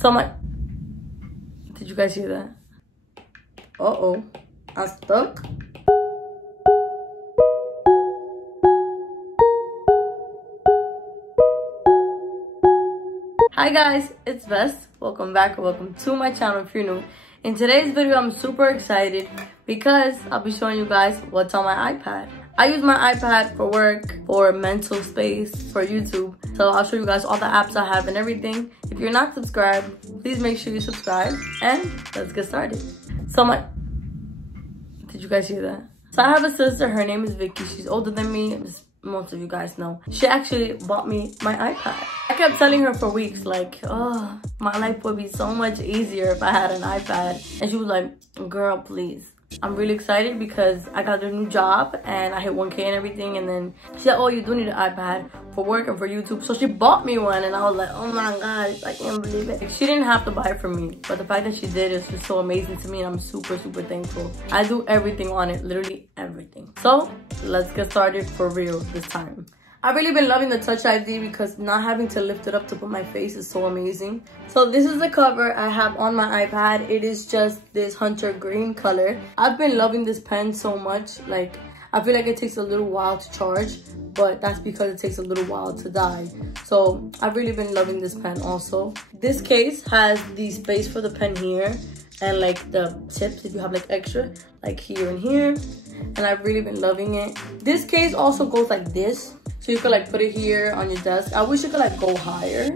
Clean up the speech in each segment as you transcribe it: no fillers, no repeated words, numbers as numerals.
So my, did you guys hear that? Uh-oh, I'm stuck. Hi guys, it's Vess. Welcome back or welcome to my channel if you're new. In today's video, I'm super excited because I'll be showing you guys what's on my iPad. I use my iPad for work, for mental space, for YouTube. So I'll show you guys all the apps I have and everything. If you're not subscribed, please make sure you subscribe and let's get started. So did you guys hear that? So I have a sister, her name is Vicky. She's older than me, as most of you guys know. She actually bought me my iPad. I kept telling her for weeks, like, oh, my life would be so much easier if I had an iPad. And she was like, girl, please. I'm really excited because I got a new job and I hit 1K and everything. And then she said, oh, you do need an iPad for work and for YouTube. So she bought me one and I was like, oh my gosh, I can't believe it. She didn't have to buy it for me, but the fact that she did is just so amazing to me and I'm super, super thankful. I do everything on it, literally everything. So let's get started for real this time. I've really been loving the Touch ID because not having to lift it up to put my face is so amazing. So this is the cover I have on my iPad. It is just this hunter green color. I've been loving this pen so much. Like, I feel like it takes a little while to charge, but that's because it takes a little while to die. So I've really been loving this pen also. This case has the space for the pen here and like the tips if you have like extra, like here and here. And I've really been loving it. This case also goes like this. So you could like put it here on your desk. I wish it could like go higher,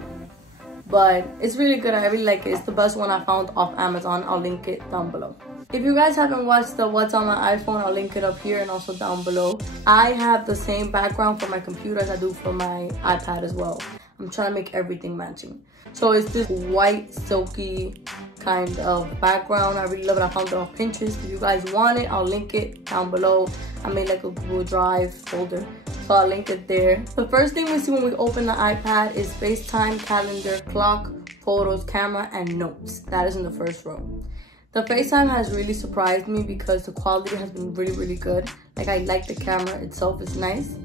but it's really good. I really like it. It's the best one I found off Amazon. I'll link it down below. If you guys haven't watched the What's on My iPhone, I'll link it up here and also down below. I have the same background for my computer as I do for my iPad as well. I'm trying to make everything matching. So it's this white, silky kind of background. I really love it. I found it off Pinterest. If you guys want it, I'll link it down below. I made like a Google Drive folder, so I'll link it there. The first thing we see when we open the iPad is FaceTime, calendar, clock, photos, camera, and notes. That is in the first row. The FaceTime has really surprised me because the quality has been really, really good. Like, I like the camera itself. It's nice.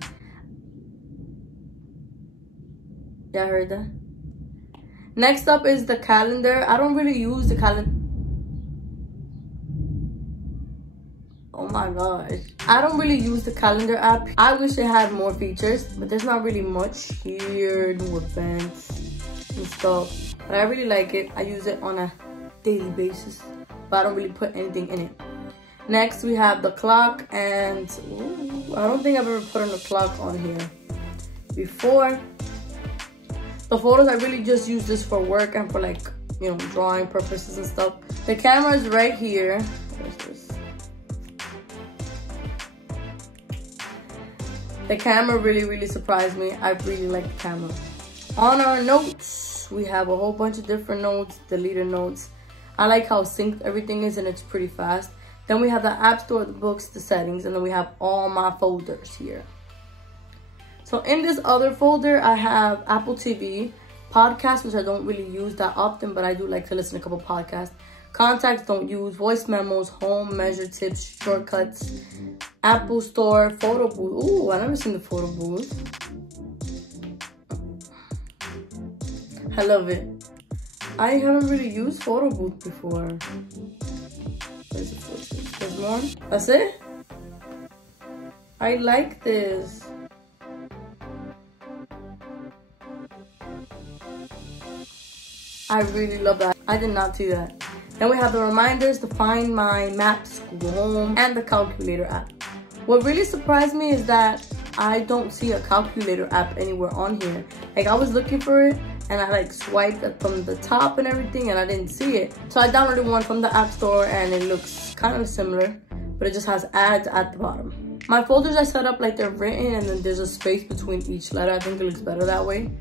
Yeah, I heard that. Next up is the calendar. I don't really use the calendar. Oh my gosh. I don't really use the calendar app. I wish it had more features, but there's not really much here, new events and stuff. But I really like it. I use it on a daily basis, but I don't really put anything in it. Next, we have the clock, and ooh, I don't think I've ever put on a clock on here before. The photos, I really just use this for work and for like, you know, drawing purposes and stuff. The camera is right here. Where's this? The camera really, really surprised me. I really like the camera. On our notes, we have a whole bunch of different notes, deleted notes. I like how synced everything is and it's pretty fast. Then we have the app store, the books, the settings, and then we have all my folders here. So in this other folder, I have Apple TV, podcasts, which I don't really use that often, but I do like to listen to a couple podcasts. Contacts, don't use. Voice memos, home, measure tips, shortcuts, Apple Store, photo booth. Ooh, I've never seen the photo booth. I love it. I haven't really used photo booth before. Where's the photos? There's more? That's it? I like this. I really love that. I did not see that. Then we have the reminders, the Find My, Maps, Google Home, and the calculator app. What really surprised me is that I don't see a calculator app anywhere on here. Like, I was looking for it and I like swiped it from the top and everything and I didn't see it. So I downloaded one from the App Store and it looks kind of similar, but it just has ads at the bottom. My folders I set up like they're written and then there's a space between each letter. I think it looks better that way.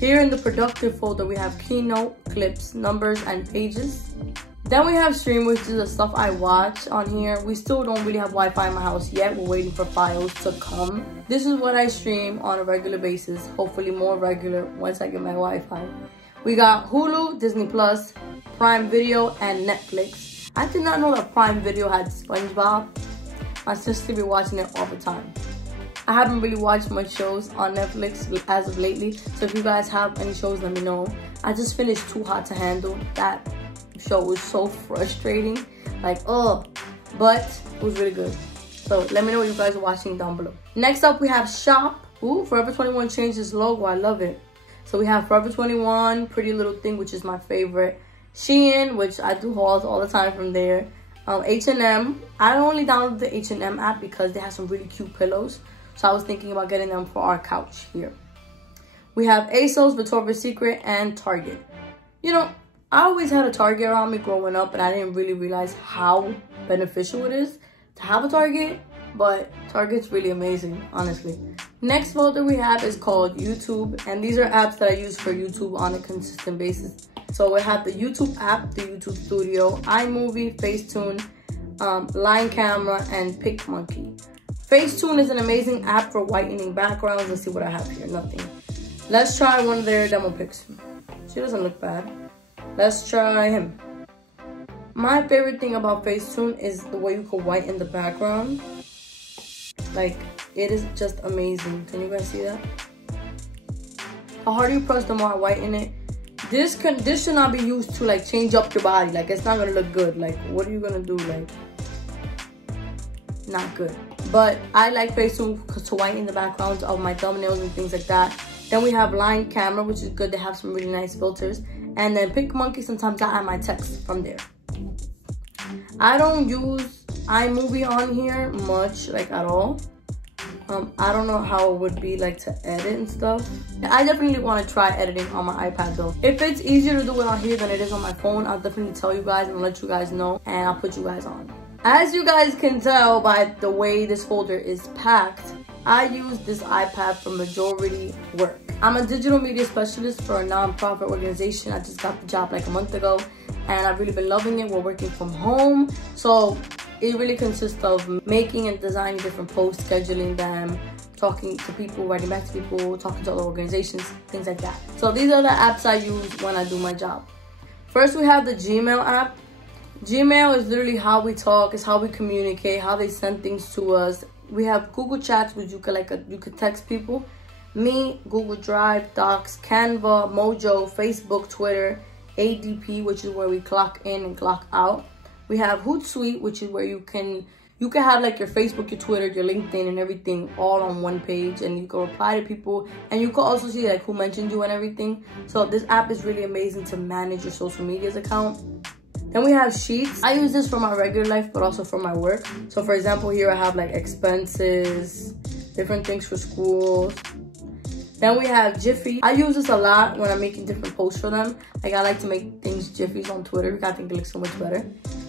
Here in the productive folder, we have keynote, clips, numbers, and pages. Then we have stream, which is the stuff I watch on here. We still don't really have Wi-Fi in my house yet. We're waiting for files to come. This is what I stream on a regular basis. Hopefully more regular once I get my Wi-Fi. We got Hulu, Disney Plus, Prime Video, and Netflix. I did not know that Prime Video had SpongeBob. My sister be watching it all the time. I haven't really watched much shows on Netflix as of lately, so if you guys have any shows, let me know. I just finished Too Hot to Handle. That show was so frustrating. Like, oh, but it was really good. So let me know what you guys are watching down below. Next up, we have Shop. Ooh, Forever 21 changed its logo. I love it. So we have Forever 21, Pretty Little Thing, which is my favorite. Shein, which I do hauls all the time from there. H&M. I only downloaded the H&M app because they have some really cute pillows. So I was thinking about getting them for our couch here. We have ASOS, Victoria's Secret, and Target. You know, I always had a Target around me growing up, and I didn't really realize how beneficial it is to have a Target. But Target's really amazing, honestly. Next folder we have is called YouTube, and these are apps that I use for YouTube on a consistent basis. So we have the YouTube app, the YouTube Studio, iMovie, Facetune, Line Camera, and PicMonkey. Facetune is an amazing app for whitening backgrounds. Let's see what I have here. Nothing. Let's try one of their demo pics. She doesn't look bad. Let's try him. My favorite thing about Facetune is the way you can whiten the background. Like, it is just amazing. Can you guys see that? The harder you press, the more I whiten it. This should not be used to like change up your body. Like, it's not gonna look good. Like, what are you gonna do? Like, not good. But I like Facetune to whiten the backgrounds of my thumbnails and things like that. Then we have Line Camera, which is good. They have some really nice filters. And then PicMonkey, sometimes I add my text from there. I don't use iMovie on here much, like at all. I don't know how it would be like to edit and stuff. I definitely want to try editing on my iPad though. If it's easier to do it on here than it is on my phone, I'll definitely tell you guys and let you guys know, and I'll put you guys on. As you guys can tell by the way this folder is packed, I use this iPad for majority work. I'm a digital media specialist for a non-profit organization. I just got the job like a month ago, and I've really been loving it. We're working from home, so it really consists of making and designing different posts, scheduling them, talking to people, writing back to people, talking to other organizations, things like that. So these are the apps I use when I do my job. First, we have the Gmail app. Gmail is literally how we talk, it's how we communicate, how they send things to us. We have Google Chats, which you could text people. Me, Google Drive, Docs, Canva, Mojo, Facebook, Twitter, ADP, which is where we clock in and clock out. We have Hootsuite, which is where you can have like your Facebook, your Twitter, your LinkedIn, and everything all on one page, and you can reply to people, and you can also see like who mentioned you and everything. So this app is really amazing to manage your social medias account. Then we have Sheets. I use this for my regular life, but also for my work. So for example, here I have like expenses, different things for school. Then we have Jiffy. I use this a lot when I'm making different posts for them. Like, I like to make things Jiffies on Twitter because I think it looks so much better.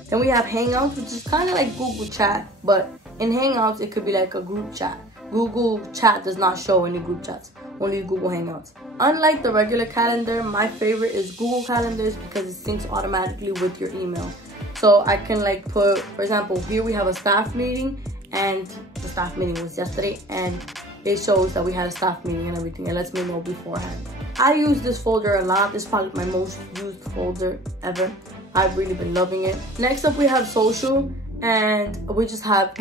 Then we have Hangouts, which is kind of like Google Chat, but in Hangouts, it could be like a group chat. Google Chat does not show any group chats, only Google Hangouts. Unlike the regular calendar, my favorite is Google Calendars because it syncs automatically with your email. So I can like put, for example, here we have a staff meeting, and the staff meeting was yesterday, and it shows that we had a staff meeting and everything. It lets me know beforehand. I use this folder a lot. This is probably my most used folder ever. I've really been loving it. Next up, we have social, and we just have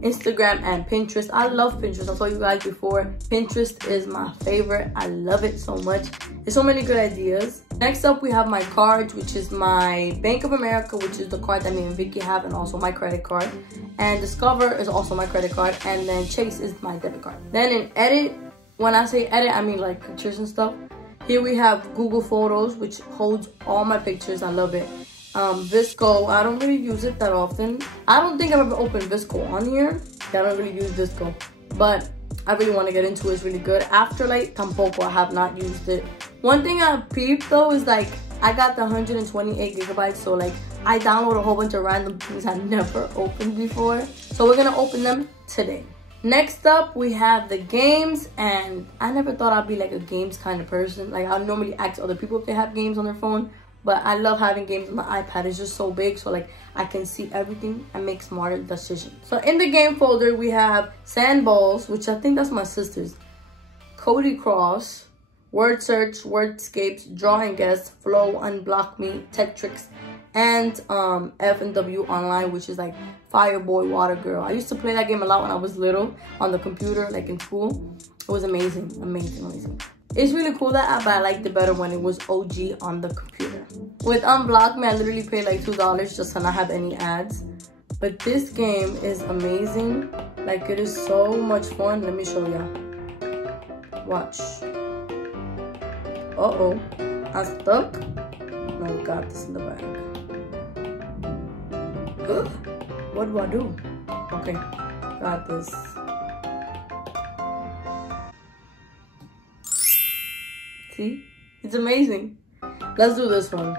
Instagram and Pinterest. I love Pinterest. I told you guys before, Pinterest is my favorite. I love it so much. There's so many good ideas. Next up, we have my cards, which is my Bank of America, which is the card that me and Vicky have, and also my credit card. And Discover is also my credit card, and then Chase is my debit card. Then in edit, when I say edit, I mean like pictures and stuff. Here we have Google Photos, which holds all my pictures. I love it. Visco, I don't really use it that often. I don't think I've ever opened Visco on here. I don't really use Visco, but I really want to get into it. It's really good. Afterlight, tampoco, I have not used it. One thing I peeped though is like, I got the 128 gigabytes, so like I download a whole bunch of random things I never opened before. So we're gonna open them today. Next up, we have the games, and I never thought I'd be like a games kind of person. Like, I normally ask other people if they have games on their phone, but I love having games on my iPad. It's just so big, so like I can see everything and make smarter decisions. So in the game folder, we have Sandballs, which I think that's my sister's, Cody Cross, Word Search, Wordscapes, Draw and Guess, Flow, Unblock Me, Tech Tricks, and F&W Online, which is like Fireboy Water Girl. I used to play that game a lot when I was little on the computer, like in school. It was amazing, amazing, amazing. It's really cool, that app, but I liked it better when it was OG on the computer. With Unblock Me, I literally paid like $2 just to not have any ads. But this game is amazing. Like, it is so much fun. Let me show y'all. Watch. Uh-oh. I'm stuck. No, we got this in the bag. What do I do? Okay, got this. See? It's amazing. Let's do this one.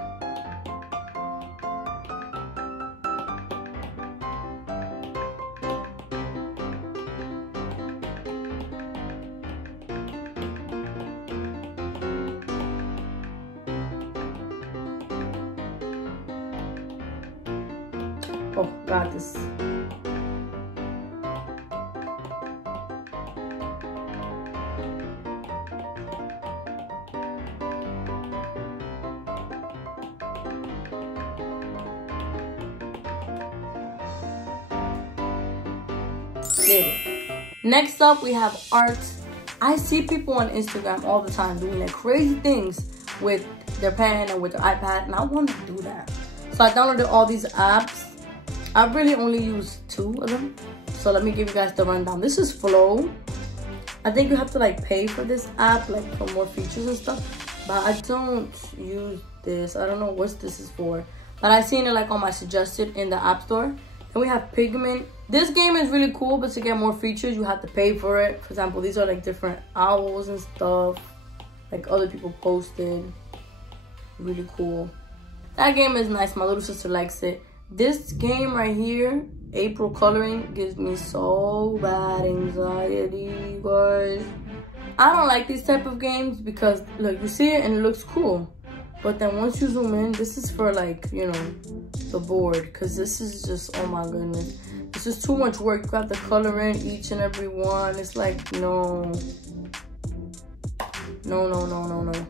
Oh, got this. Next up, we have art. I see people on Instagram all the time doing like crazy things with their pen and with their iPad, and I want to do that. So I downloaded all these apps. I've really only used 2 of them. So let me give you guys the rundown. This is Flow. I think you have to like pay for this app, like for more features and stuff. But I don't use this. I don't know what this is for. But I seen it like on my suggested in the app store. And we have Pigment. This game is really cool, but to get more features, you have to pay for it. For example, these are like different owls and stuff, like other people posted. Really cool. That game is nice. My little sister likes it. This game right here, April Coloring, gives me so bad anxiety, you guys. I don't like these type of games because, look, you see it and it looks cool. But then once you zoom in, this is for like, you know, the board. Because this is just, oh my goodness. This is too much work. You have to color in each and every one. It's like, no. No, no, no, no, no.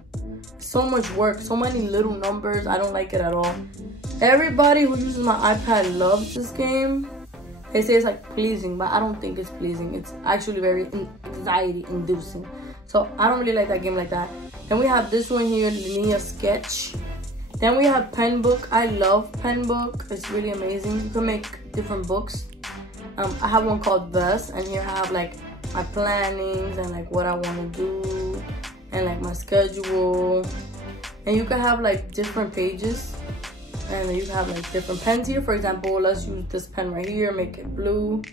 So much work. So many little numbers. I don't like it at all. Everybody who uses my iPad loves this game. They say it's like pleasing, but I don't think it's pleasing. It's actually very anxiety inducing. So I don't really like that game like that. Then we have this one here, Linear Sketch. Then we have Penbook. I love Penbook. It's really amazing. You can make different books. I have one called Vesly, and here I have like my plannings and like what I want to do and like my schedule. And you can have like different pages, and you can have like different pens here. For example, let's use this pen right here, make it blue,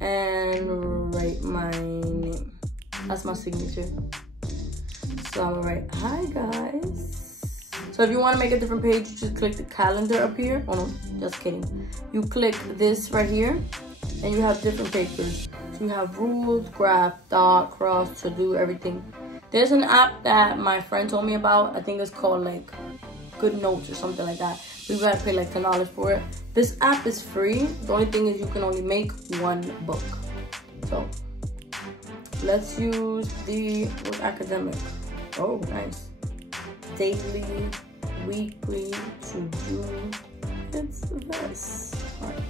and write my name. That's my signature. So I'm gonna write, hi guys. So if you want to make a different page, you just click the calendar up here. Oh no, just kidding. You click this right here, and you have different papers. So you have rules, graph, dot, cross, to do, everything. There's an app that my friend told me about. I think it's called like Good Notes or something like that. We gotta pay like $10 for it. This app is free. The only thing is you can only make 1 book. So let's use the academic. Oh, nice. Daily, weekly, to do. It's the best. Heart.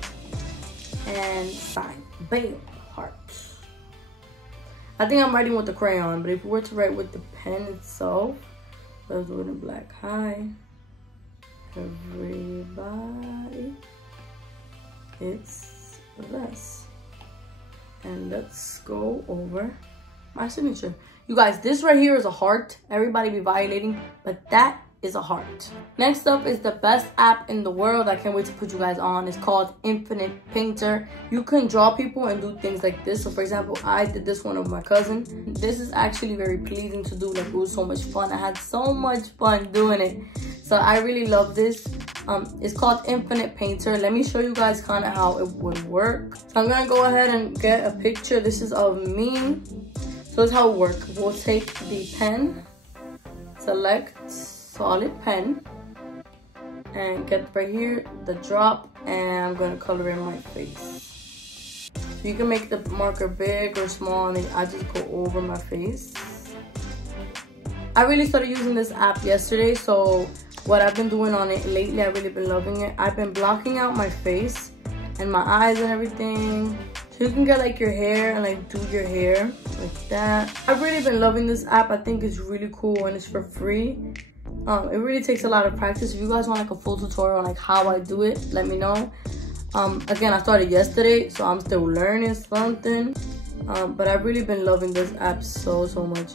And sign. Bail. Heart. I think I'm writing with the crayon, but if you were to write with the pen itself, let's do it in black. Hi, everybody. It's this. And let's go over my signature. You guys, this right here is a heart. Everybody be violating, but that is a heart. Next up is the best app in the world. I can't wait to put you guys on. It's called Infinite Painter. You can draw people and do things like this. So for example, I did this one of my cousin. This is actually very pleasing to do. Like, it was so much fun. I had so much fun doing it. So I really love this. It's called Infinite Painter. Let me show you guys kind of how it would work. So I'm gonna go ahead and get a picture. This is of me. So that's how it works. We'll take the pen, select solid pen, and get right here the drop, and I'm gonna color in my face. So you can make the marker big or small, and then I just go over my face. I really started using this app yesterday, so what I've been doing on it lately, I've really been loving it. I've been blocking out my face and my eyes and everything. So you can get like your hair and like do your hair like that. I've really been loving this app. I think it's really cool and it's for free. It really takes a lot of practice. If you guys want like a full tutorial on like how I do it, let me know. Again, I started yesterday, so I'm still learning something. But I've really been loving this app so much.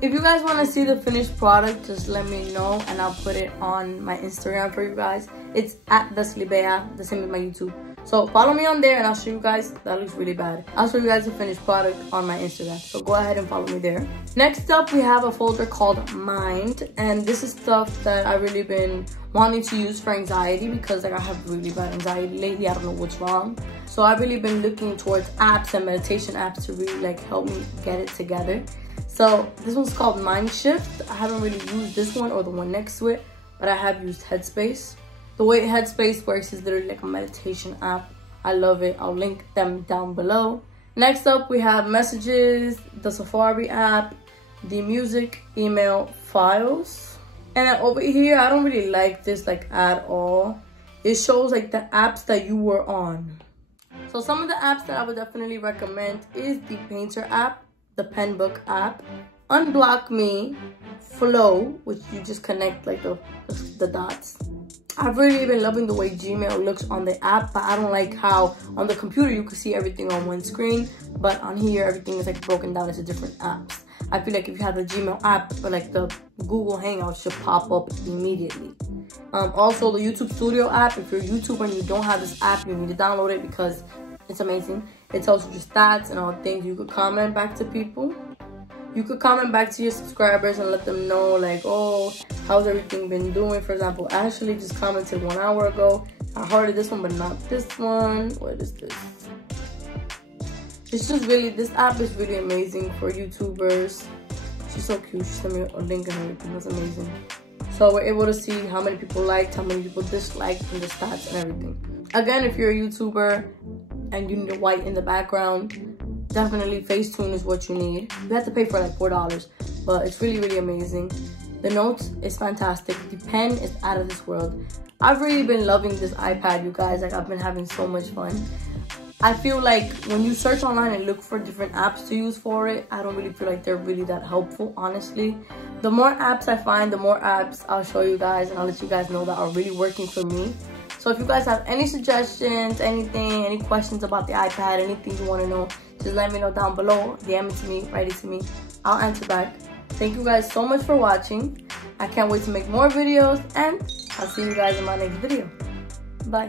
If you guys want to see the finished product, just let me know and I'll put it on my Instagram for you guys. It's at veslybea, the same as my YouTube. So follow me on there and I'll show you guys. That looks really bad. I'll show you guys the finished product on my Instagram. So go ahead and follow me there. Next up, we have a folder called Mind. And this is stuff that I've really been wanting to use for anxiety because like I have really bad anxiety lately. I don't know what's wrong. So I've really been looking towards apps and meditation apps to really like help me get it together. So this one's called Mind Shift. I haven't really used this one or the one next to it, but I have used Headspace. The way Headspace works is literally like a meditation app. I love it. I'll link them down below. Next up, we have Messages, the Safari app, the music, email, files. And then over here, I don't really like this like at all. It shows like the apps that you were on. So some of the apps that I would definitely recommend is the Painter app, the penbook app, Unblock Me, Flow, which you just connect like the dots. I've really been loving the way Gmail looks on the app, but I don't like how on the computer you can see everything on one screen, but on here everything is like broken down into different apps. I feel like if you have the Gmail app, but like the Google Hangouts should pop up immediately. Also the YouTube Studio app, if you're a YouTuber and you don't have this app, you need to download it because it's amazing. It tells you your stats and all things. You could comment back to people. You could comment back to your subscribers and let them know like, oh, how's everything been doing? For example, Ashley just commented 1 hour ago. I hearted this one, but not this one. What is this? It's just really, this app is really amazing for YouTubers. She's so cute. She sent me a link and everything. That's amazing. So we're able to see how many people liked, how many people disliked, and the stats and everything. Again, if you're a YouTuber and you need a white in the background, definitely Facetune is what you need. You have to pay for like $4, but it's really amazing. The notes is fantastic. The pen is out of this world. I've really been loving this iPad, you guys. Like I've been having so much fun. I feel like when you search online and look for different apps to use for it, I don't really feel like they're really that helpful, honestly. The more apps I find, the more apps I'll show you guys and I'll let you guys know that are really working for me. So if you guys have any suggestions, anything, any questions about the iPad, anything you want to know, just let me know down below. DM it to me, write it to me. I'll answer back. Thank you guys so much for watching. I can't wait to make more videos and I'll see you guys in my next video. Bye.